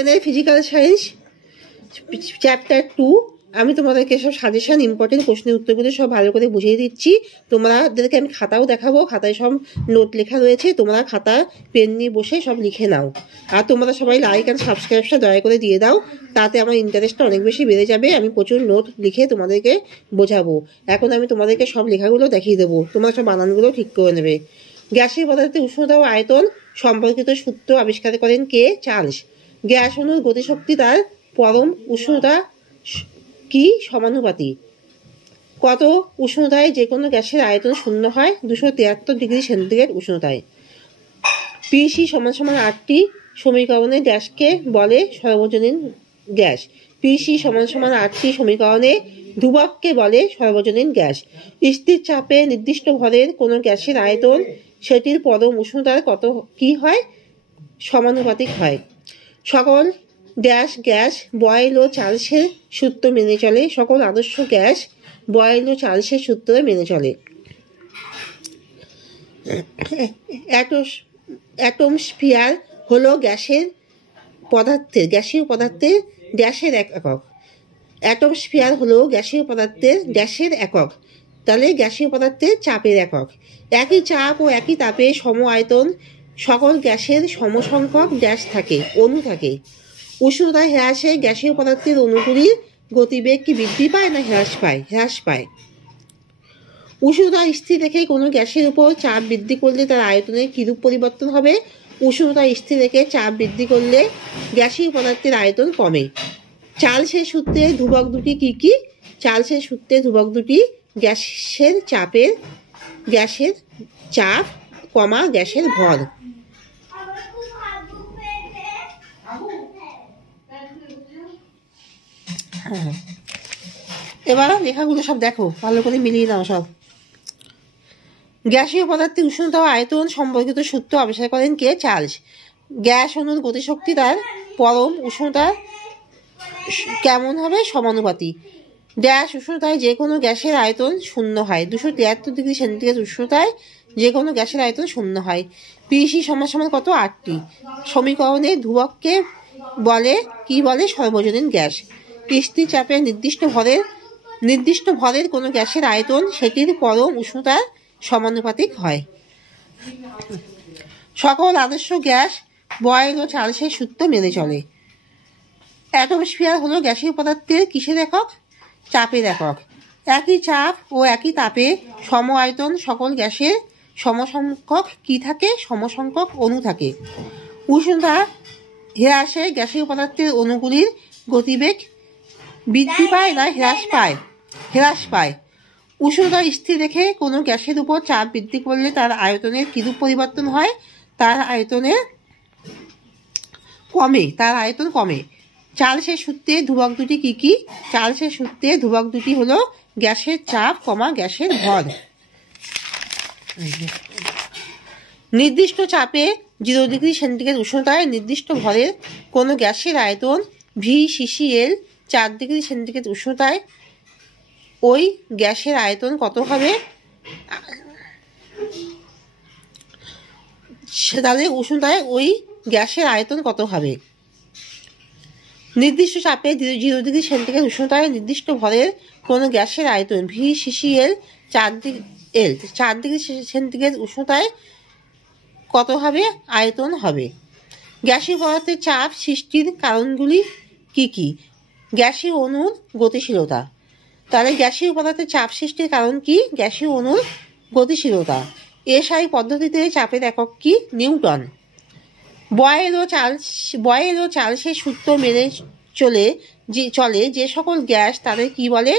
এদের physical science chapter 2 আমি তোমাদেরকে সব সাজেশন ইম্পর্টেন্ট প্রশ্নের উত্তরগুলো সব ভালো করে বুঝিয়ে দিচ্ছি। তোমাদেরকে আমি খাতাও দেখাবো, খাতায় সব নোট লেখা রয়েছে, তোমরা খাতা পেন নিয়ে বসে সব লিখে নাও। আর তোমরা সবাই লাইক অ্যান্ড সাবস্ক্রাইবটা দয়া করে দিয়ে দাও, তাতে আমার ইন্টারেস্টটা অনেক বেশি বেড়ে যাবে। আমি প্রচুর নোট লিখে তোমাদেরকে বোঝাবো। এখন আমি তোমাদেরকে সব লেখাগুলো দেখিয়ে দেবো, তোমরা সব বানানগুলো ঠিক করে নেবে। গ্যাসীয় পদার্থের উষ্ণতা ও আয়তন সম্পর্কিত সূত্র আবিষ্কার করেন কে? চার্লস। গ্যাস অণুর গতিশক্তি তার পরম উষ্ণতা কি সমানুপাতি? কত উষ্ণতায় যে কোনো গ্যাসের আয়তন শূন্য হয়? 273 ডিগ্রি সেন্টিগ্রেড উষ্ণতায়। পিসি সমান সমান 8টি সমীকরণে গ্যাসকে বলে সর্বজনীন গ্যাস। পিসি সমান সমান 8টি সমীকরণে ধ্রুবককে বলে সর্বজনীন গ্যাস। স্থির চাপে নির্দিষ্ট ভরের কোনো গ্যাসের আয়তন সেটির পরম উষ্ণতার কত কি হয়? সমানুপাতিক হয়। সকল গ্যাস বয়েল ও চার্লসের সূত্র মেনে চলে। সকল আদর্শ গ্যাস বয়েল ও চার্লসের সূত্র মেনে চলে। অ্যাটমস্ফিয়ার হলো গ্যাসীয় পদার্থের গ্যাসের একক। অ্যাটমস্ফিয়ার হলো গ্যাসীয় পদার্থের গ্যাসের একক। তাহলে গ্যাসীয় পদার্থের চাপের একক। একই চাপ ও একই তাপে সম আয়তন সকল গ্যাসের সমসংখ্যক গ্যাস থাকে, অণু থাকে। উষ্ণতা হ্রাসে গ্যাসীয় পদার্থের অণুগুলির গতিবেগ কি বৃদ্ধি পায় না হ্রাস পায়? উষ্ণতা স্থির রেখে কোনো গ্যাসের উপর চাপ বৃদ্ধি করলে তার আয়তনের কিরূপ পরিবর্তন হবে? উষ্ণতা স্থির রেখে চাপ বৃদ্ধি করলে গ্যাসীয় পদার্থের আয়তন কমে। চার্লসের সূত্রের ধ্রুবক দুটি কি কি? চার্লসের সূত্রের ধ্রুবক দুটি গ্যাসের চাপ, গ্যাসের ভর। এবার লেখাগুলো সব দেখো, ভালো করে মিলিয়ে নাও সব। গ্যাসীয় পদার্থের উষ্ণতা ও আয়তন সম্পর্কিত সূত্র আবিষ্কার করেন কে? চার্লস। গ্যাস অণুর গতিশক্তি তার পরম উষ্ণতা কেমন হবে? সমানুপাতি। গ্যাস উষ্ণতায় যে কোনো গ্যাসের আয়তন শূন্য হয়। 273 ডিগ্রি সেন্টিগ্রেড উষ্ণতায় যে কোনো গ্যাসের আয়তন শূন্য হয়। পিসি সমান সমান কত? 8টি সমীকরণে ধ্রুবককে বলে কি বলে? সর্বজনীন গ্যাস। স্থির চাপে নির্দিষ্ট ভরের কোনো গ্যাসের আয়তন সেটির পরম উষ্ণতার সমানুপাতিক হয়। সকল আদর্শ গ্যাস বয়েল ও চার্লসের সূত্র মেনে চলে। অ্যাটমস্ফিয়ার হলো গ্যাসীয় পদার্থের কিসের একক? চাপের একক। একই চাপ ও একই তাপে সম আয়তন সকল গ্যাসের সমসংখ্যক কি থাকে? সমসংখ্যক অণু থাকে। উষ্ণতা হ্রাসে গ্যাসীয় পদার্থের অণুগুলির গতিবেগ বৃদ্ধি পায় না হ্রাস পায়। উষ্ণতা স্থির রেখে কোনো গ্যাসের উপর চাপ বৃদ্ধি করলে তার আয়তনের কিরূপ পরিবর্তন হয়? তার আয়তন কমে। চার্লসের সূত্রের ধ্রুবক দুটি কি কি? চার্লসের সূত্রের ধ্রুবক দুটি হলো গ্যাসের চাপ, গ্যাসের ভর। নির্দিষ্ট চাপে 0 ডিগ্রি সেন্টিগ্রেড উষ্ণতায় নির্দিষ্ট ভরের কোনো গ্যাসের আয়তন VCCL 4 ডিগ্রি সেন্টিগ্রেড উষ্ণতায় ওই গ্যাসের আয়তন কত হবে? তাহলে উষ্ণতায় ওই গ্যাসের আয়তন কত হবে? নির্দিষ্ট চাপে 0 ডিগ্রি সেন্টিগ্রেড উষ্ণতায় নির্দিষ্ট ভরের কোনো গ্যাসের আয়তন VCCL 4 ডিগ্রি সেন্টিগ্রেড উষ্ণতায় কত হবে? আয়তন হবে। গ্যাসীয় পদার্থের চাপ সৃষ্টির কারণগুলি কি কি? গ্যাসীয় অণুর গতিশীলতা। তাহলে গ্যাসীয় পদার্থের চাপ সৃষ্টির কারণ কি? গ্যাসীয় অণুর গতিশীলতা। এসআই পদ্ধতিতে চাপের একক কি? নিউটন। বয়েল ও চার্লসের সূত্র মেনে চলে যে সকল গ্যাস তাদের কি বলে?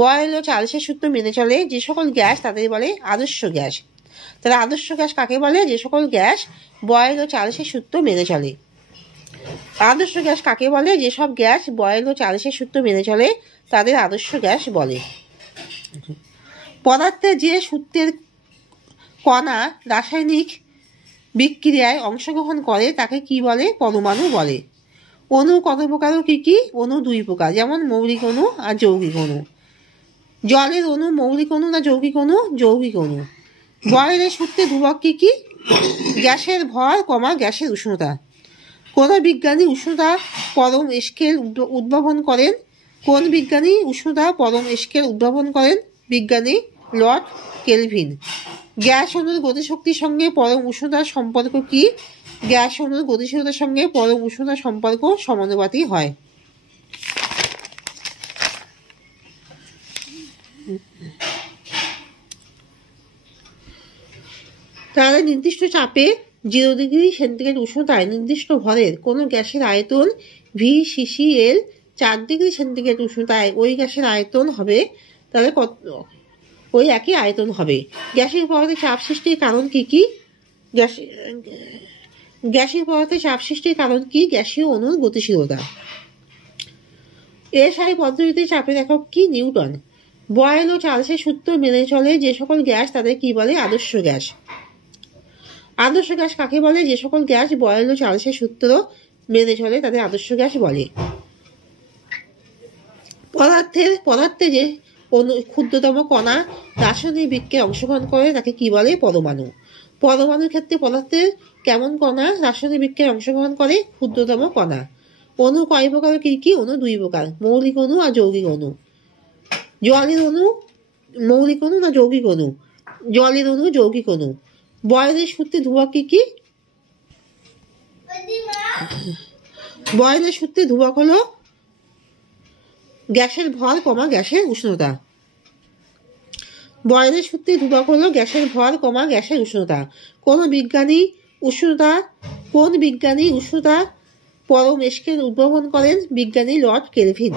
বয়েল ও চার্লসের সূত্র মেনে চলে যে সকল গ্যাস তাদের বলে আদর্শ গ্যাস। তাহলে আদর্শ গ্যাস কাকে বলে? যে সকল গ্যাস বয়েল ও চার্লসের সূত্র মেনে চলে। আদর্শ গ্যাস কাকে বলে? যেসব গ্যাস বয়েল ও চার্লসের সূত্র মেনে চলে তাদের আদর্শ গ্যাস বলে। পদার্থে যে সূত্রের কণা রাসায়নিক বিক্রিয়ায় অংশগ্রহণ করে তাকে কি বলে? পরমাণু বলে। অণু কত প্রকার ও কি কি? অণু 2 প্রকার, যেমন মৌলিক অণু আর যৌগিক অণু। জলের অণু মৌলিক অণু না যৌগিক অণু? যৌগিক অণু। বয়েলের সূত্রে ধ্রুবক কি কি? গ্যাসের ভর, গ্যাসের উষ্ণতা। কোন বিজ্ঞানী উষ্ণতা পরম স্কেল উদ্ভাবন করেন? কোন বিজ্ঞানী উষ্ণতা পরম স্কেল উদ্ভাবন করেন? বিজ্ঞানী লর্ড কেলভিন। গ্যাস অণুর গতিশক্তির সঙ্গে পরম উষ্ণতার সম্পর্ক কি? গ্যাস অণুর গতিশীলতার সঙ্গে পরম উষ্ণতার সম্পর্ক সমানুপাতি হয়। তাহলে নির্দিষ্ট চাপে 0 ডিগ্রি সেন্টিগ্রেড উষ্ণতায় নির্দিষ্ট ভরের কোনো গ্যাসের আয়তন VCCL 4 ডিগ্রি সেন্টিগ্রেড উষ্ণতায় ওই গ্যাসের আয়তন হবে, তাহলে কত? ওই একই আয়তন হবে। গ্যাসের পদার্থে চাপ সৃষ্টির কারণ কি কি? গ্যাসের পদার্থে চাপ সৃষ্টির কারণ কি? গ্যাসীয় অণুর গতিশীলতা। এসআই পদ্ধতিতে চাপের একক কি? নিউটন। বয়েল ও চার্লসের সূত্র মেনে চলে যে সকল গ্যাস তাদের কি বলে? আদর্শ গ্যাস। আদর্শ গ্যাস কাকে বলে? যে সকল গ্যাস বয়েল ও চার্লসের সূত্র মেনে চলে তাদের আদর্শ গ্যাস বলে। পদার্থে যে ক্ষুদ্রতম কণা রাসায়নিক বিক্রিয়ায় অংশগ্রহণ করে তাকে কি বলে? পরমাণু। পরমাণুর ক্ষেত্রে পদার্থের কেমন কণা রাসায়নিক বিক্রিয়ায় অংশগ্রহণ করে? ক্ষুদ্রতম কণা। অণু কয় প্রকার কি কি? অণু 2 প্রকার, মৌলিক অণু আর যৌগিক অণু। জলের অণু মৌলিক অণু না যৌগিক অণু? জলের অণু যৌগিক অণু। বয়েলের সূত্রে ধ্রুবক কি কি? বয়েলের সূত্রে ধ্রুবক হলো গ্যাসের ভর কমা গ্যাসের উষ্ণতা। বয়েলের সূত্রে ধ্রুবক হলো গ্যাসের ভর কমা গ্যাসের উষ্ণতা। কোন বিজ্ঞানী উষ্ণতা পরম স্কেল উদ্ভাবন করেন? বিজ্ঞানী লর্ড কেলভিন।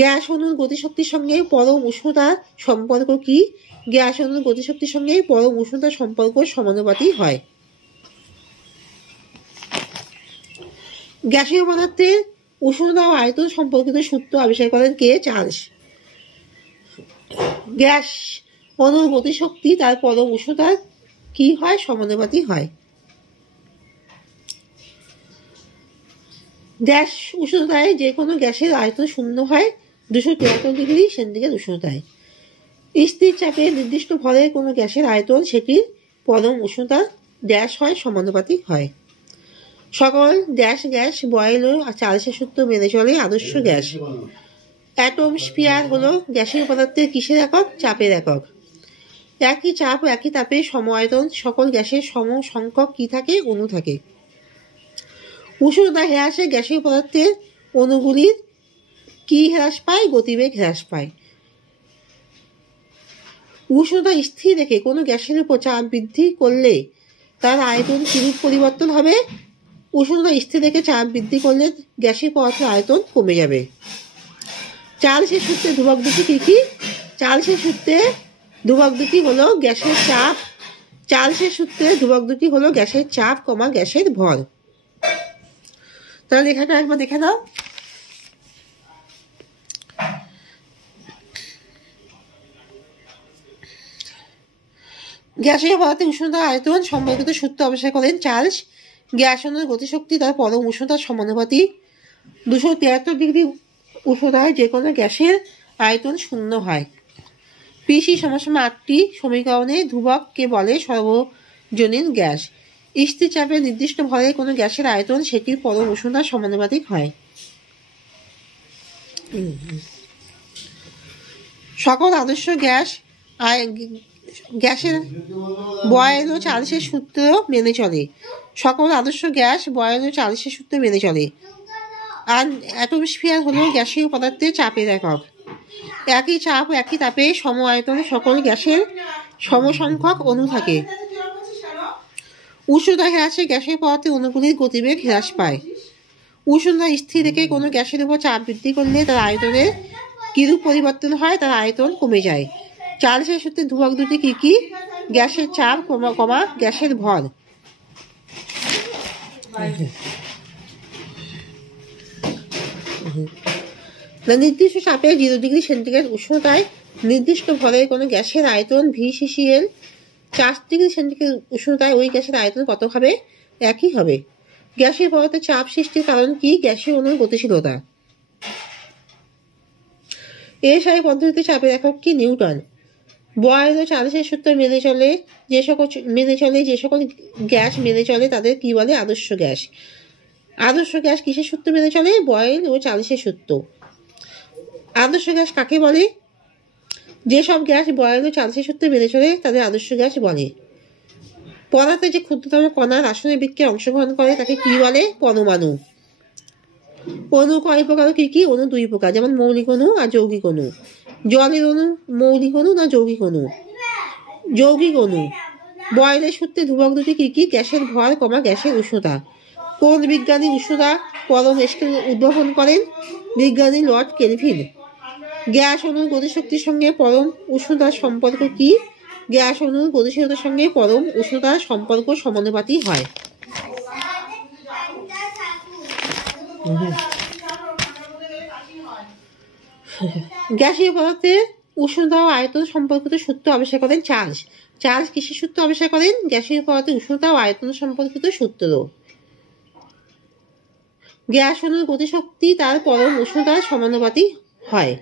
গ্যাস অণুর গতিশক্তির সঙ্গে পরম উষ্ণতার সম্পর্ক কি? গ্যাস অণুর গতিশক্তির সঙ্গে পরম উষ্ণতার সম্পর্ক সমানুপাতি হয়। গ্যাসীয় পদার্থের উষ্ণতা ও আয়তন সম্পর্কিত সূত্র আবিষ্কার করেন কে? চার্লস। গ্যাস অণুর গতিশক্তি তার পরম উষ্ণতার কি হয়? সমানুপাতি হয়। গ্যাস উষ্ণতায় যে কোনো গ্যাসের আয়তন 0 হয় 273 ডিগ্রি সেন্টিগ্রেড উষ্ণতায়। স্থির চাপে নির্দিষ্ট ভরের কোনো গ্যাসের আয়তন সেটির পরম উষ্ণতা ড্যাশ হয় সমানুপাতিক হয়। সকল গ্যাস বয়েল ও চার্লসের সূত্র মেনে চলে আদর্শ গ্যাস। অ্যাটমস্ফিয়ার হলো গ্যাসীয় পদার্থের কিসের একক? চাপের একক। একই চাপ ও একই তাপে সম আয়তন সকল গ্যাসের সম সংখ্যক কি থাকে? অণু থাকে। উষ্ণতা হ্রাসে গ্যাসীয় পদার্থের অণুগুলির কি হ্রাস পায়? গতিবেগ হ্রাস পায়। উষ্ণতা স্থির রেখে কোনো গ্যাসের উপর চাপ বৃদ্ধি করলে তার আয়তন কিরূপ পরিবর্তন হবে? উষ্ণতা স্থির রেখে চাপ বৃদ্ধি করলে গ্যাসীয় পদার্থের আয়তন কমে যাবে। চার্লসের সূত্রে ধ্রুবক দুটি কি কি? চার্লসের সূত্রে ধ্রুবক দুটি হলো গ্যাসের চাপ। চার্লসের সূত্রে ধ্রুবক দুটি হলো গ্যাসের চাপ কমা গ্যাসের ভর। তাহলে লেখাটা একবার দেখে নাও। গ্যাসীয় পদার্থের উষ্ণতা আয়তন সম্পর্কিত সূত্র আবিষ্কার করেন চার্লস। গ্যাস অণুর গতিশক্তি তার পরম উষ্ণতার সমানুপাতিক। 273 ডিগ্রি উষ্ণতায় যে কোনো গ্যাসের আয়তন 0 হয়। পিসি সমান 8টি সমীকরণে ধ্রুবককে বলে সর্বজনীন গ্যাস। স্থির চাপে নির্দিষ্ট ভরে কোনো গ্যাসের আয়তন সেটির পরম উষ্ণতার সমানুপাতিক হয়। সকল আদর্শ গ্যাসের বয়েল ও চার্লসের সূত্র মেনে চলে। সকল আদর্শ গ্যাস বয়েল ও চার্লসের সূত্র মেনে চলে। আর অ্যাটমস্ফিয়ার হলো গ্যাসীয় পদার্থের চাপের একক। একই চাপ ও একই তাপে সম আয়তনে সকল গ্যাসের সমসংখ্যক অণু থাকে। উষ্ণতা হ্রাসে গ্যাসের পদার্থের অণুগুলির গতিবেগ হ্রাস পায়। উষ্ণতা স্থির রেখে কোনো গ্যাসের উপর চাপ বৃদ্ধি করলে তার আয়তনের কিরূপ পরিবর্তন হয়? তার আয়তন কমে যায়। চার্লসের সূত্রে ধ্রুবক দুটি কি কি? গ্যাসের চাপ কমা গ্যাসের ভর। নির্দিষ্ট চাপে 0 ডিগ্রি সেন্টিগ্রেড উষ্ণতায় নির্দিষ্ট ভরের কোনো গ্যাসের আয়তন VCCL 4 ডিগ্রি সেন্টিগ্রেড উষ্ণতায় ওই গ্যাসের আয়তন কত হবে? একই হবে। গ্যাসীয় পদার্থে চাপ সৃষ্টির কারণ কি? গ্যাসীয় অণুর গতিশীলতা। এসআই পদ্ধতিতে চাপের একক কি? নিউটন। বয়েল ও চার্লসের সূত্র মেনে চলে যে সকল গ্যাস মেনে চলে তাদের কি বলে? আদর্শ গ্যাস। আদর্শ গ্যাস কিসের সূত্র মেনে চলে? বয়েল ও চার্লসের সূত্র। আদর্শ গ্যাস কাকে বলে? যেসব গ্যাস বয়েল ও চার্লসের সূত্র মেনে চলে তাদের আদর্শ গ্যাস বলে। পদার্থের যে ক্ষুদ্রতম কণা রাসায়নিক বিক্রিয়ায় অংশগ্রহণ করে তাকে কি বলে? পরমাণু। অণু কয় প্রকার? কি? অণু 2 প্রকার, যেমন মৌলিক অণু আর যৌগিক অণু। জলের অণু মৌলিক অণু না যৌগিক অণু? যৌগিক অণু। বয়েলের সূত্রে ধ্রুবক দুটি কি? গ্যাসের ভর, গ্যাসের উষ্ণতা। কোন বিজ্ঞানী উষ্ণতা পরম স্কেল উদ্ভাবন করেন? বিজ্ঞানী লর্ড কেলভিন। গ্যাস অণুর গতিশক্তির সঙ্গে পরম উষ্ণতার সম্পর্ক কি? গ্যাস অণুর গতিশীলতার সঙ্গে পরম উষ্ণতার সম্পর্ক সমানুপাতি হয়। গ্যাসীয় পদার্থের উষ্ণতা ও আয়তন সম্পর্কিত সূত্র আবিষ্কার করেন চার্লস। চার্লস কিসের সূত্র আবিষ্কার করেন? গ্যাসীয় পদার্থের উষ্ণতা ও আয়তন সম্পর্কিত সূত্র। গ্যাস অণুর গতিশক্তি তার পরম উষ্ণতার সমানুপাতি হয়।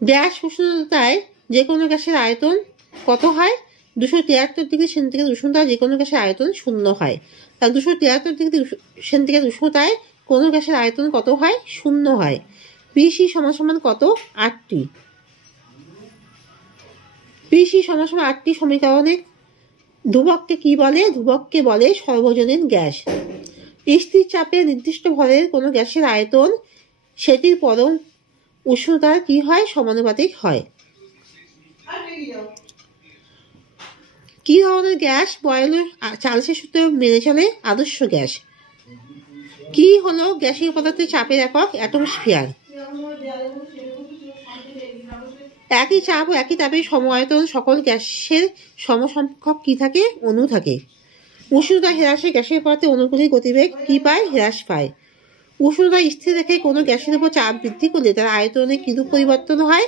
গ্যাস উষ্ণতায় যে কোনো গ্যাসের আয়তন কত হয়? 273 ডিগ্রি সেন্টিগ্রেড উষ্ণতায় যে কোনো গ্যাসের আয়তন 0 হয়। তার 273 ডিগ্রি সেন্টিগ্রেড উষ্ণতায় কোনো গ্যাসের আয়তন কত হয়? 0 হয়। পিসি সমান কত? 8টি। পিসি সমান 8টি সমীকরণে ধ্রুবককে কি বলে? ধ্রুবককে বলে সর্বজনীন গ্যাস। স্থির চাপে নির্দিষ্ট ভরের কোনো গ্যাসের আয়তন সেটির পরম উষ্ণতার কি হয়? সমানুপাতিক হয়। কি ধরনের গ্যাস বয়েল ও চার্লসের সূত্র মেনে চলে? আদর্শ গ্যাস। কি হলো গ্যাসীয় পদার্থের চাপের একক? অ্যাটমস্ফিয়ার। একই চাপ ও একই তাপে সম আয়তন সকল গ্যাসের সমসংখ্যক কি থাকে? অণু থাকে। উষ্ণতা হ্রাসে গ্যাসীয় পদার্থে অণুগুলির গতিবেগ কি পায়? হ্রাস পায়। উষ্ণতা স্থির রেখে কোনো গ্যাসের উপর চাপ বৃদ্ধি করলে তার আয়তনে কিরূপ পরিবর্তন হয়?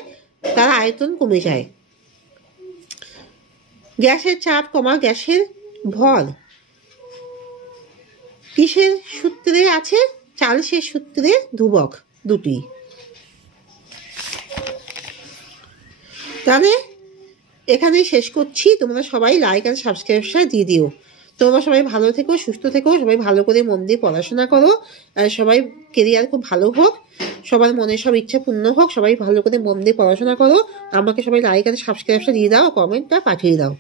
তার আয়তন কমে যায়। গ্যাসের চাপ, গ্যাসের ভর কিসের সূত্রে আছে? চার্লসের সূত্রে ধ্রুবক দুটি। তাহলে এখানেই শেষ করছি। তোমরা সবাই লাইক আর সাবস্ক্রিপশন দিয়ে দিও। তোমরা সবাই ভালো থেকো, সুস্থ থেকো, সবাই ভালো করে মন দিয়ে পড়াশোনা করো, আর সবাই কেরিয়ার খুব ভালো হোক, সবার মনের সব ইচ্ছা পূর্ণ হোক, সবাই ভালো করে মন দিয়ে পড়াশোনা করো। আমাকে সবাই লাইক আর সাবস্ক্রিপশন দিয়ে দাও, কমেন্টটা পাঠিয়ে দাও।